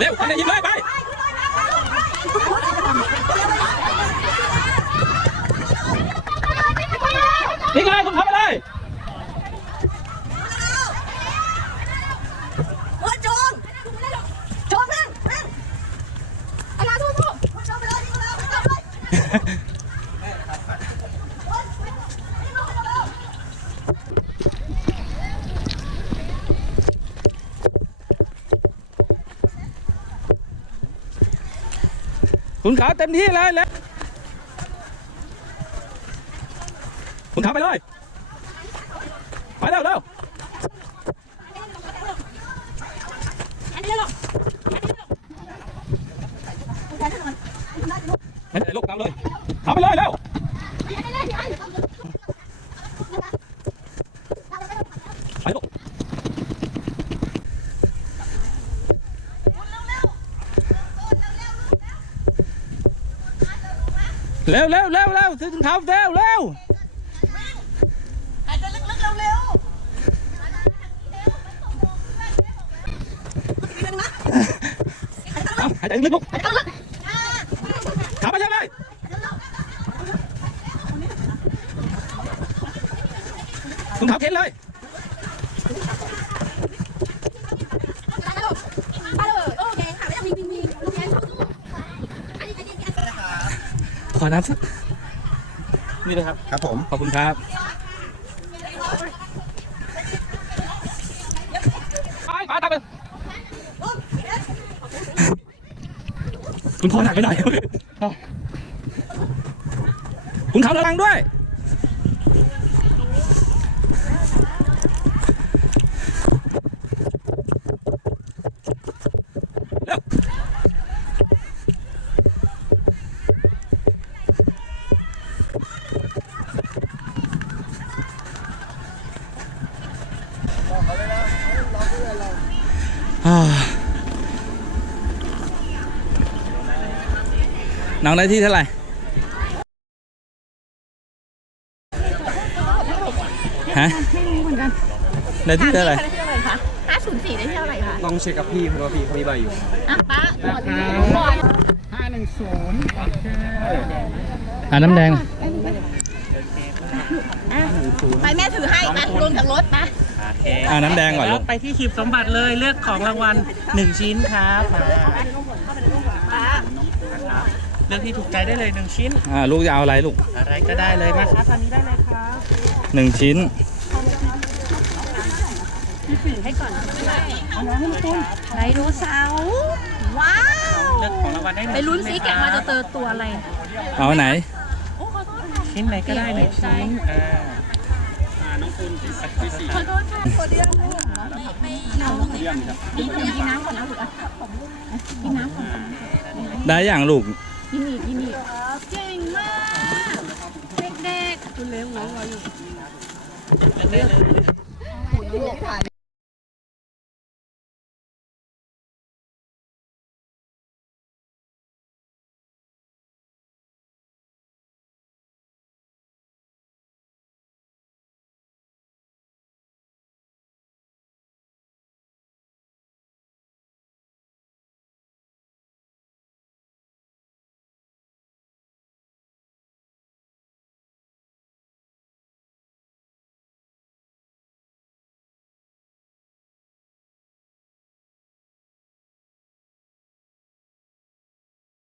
Leo, anh này nhìn lại bay. คุณขาเต็มที่เลยแล้วคุณขาไปเลย ทำไปเลยเร็วเร็วเร็วเร็วเร็วถึงเท้าเร็วเร็วหายใจลึกเลูก สู้ๆอันนี้อันนี้อันนี้ขอน้ำสักนี่เลยครับ ครับผม ขอบคุณครับไปไปตามไปคุณพ่อหนักไปหน่อยคุณเขาระวังด้วย น้องได้ที่เท่าไหร่ ฮะได้ที่เท่าไหร่ได้เท่าไหร่คะห้าศูนย์สี่ได้เท่าไหร่คะลองเช็คกับพี่เพราะว่าพี่เขามีใบอยู่ อะป้าหมดหมดอ่าน้ำแดงไปแม่ถือให้ไปลงจากรถ ไปอ่าน้ำแดงก่อนลูก ไปที่หีบสมบัติเลยเลือกของรางวัลหนึ่งชิ้นครับมาป้าเลือกที่ถูกใจได้เลยหนึ่งชิ้น อ่าลูกจะเอาอะไรลูก อะไรก็ได้เลยนะครับตอนนี้ได้เลยครับหนึ่งชิ้นไดโนเสาร์ว้าวเลือกของรางวัลได้หนึ่งไปลุ้นซิชิ้แกะมาจะเจอตัวอะไร เอาไหน ชิ้นไหนก็ได้หนึ่งชิ้นอ่า ขอโทษค่ะตัวเดียวไม่เอากินกินน้ำก่อนนะลูกอะกินน้ำก่อนได้อย่างลูกกินอีกกินอีกเก่งมากเด็กๆคุณเลี้ยงน้องเราอยู่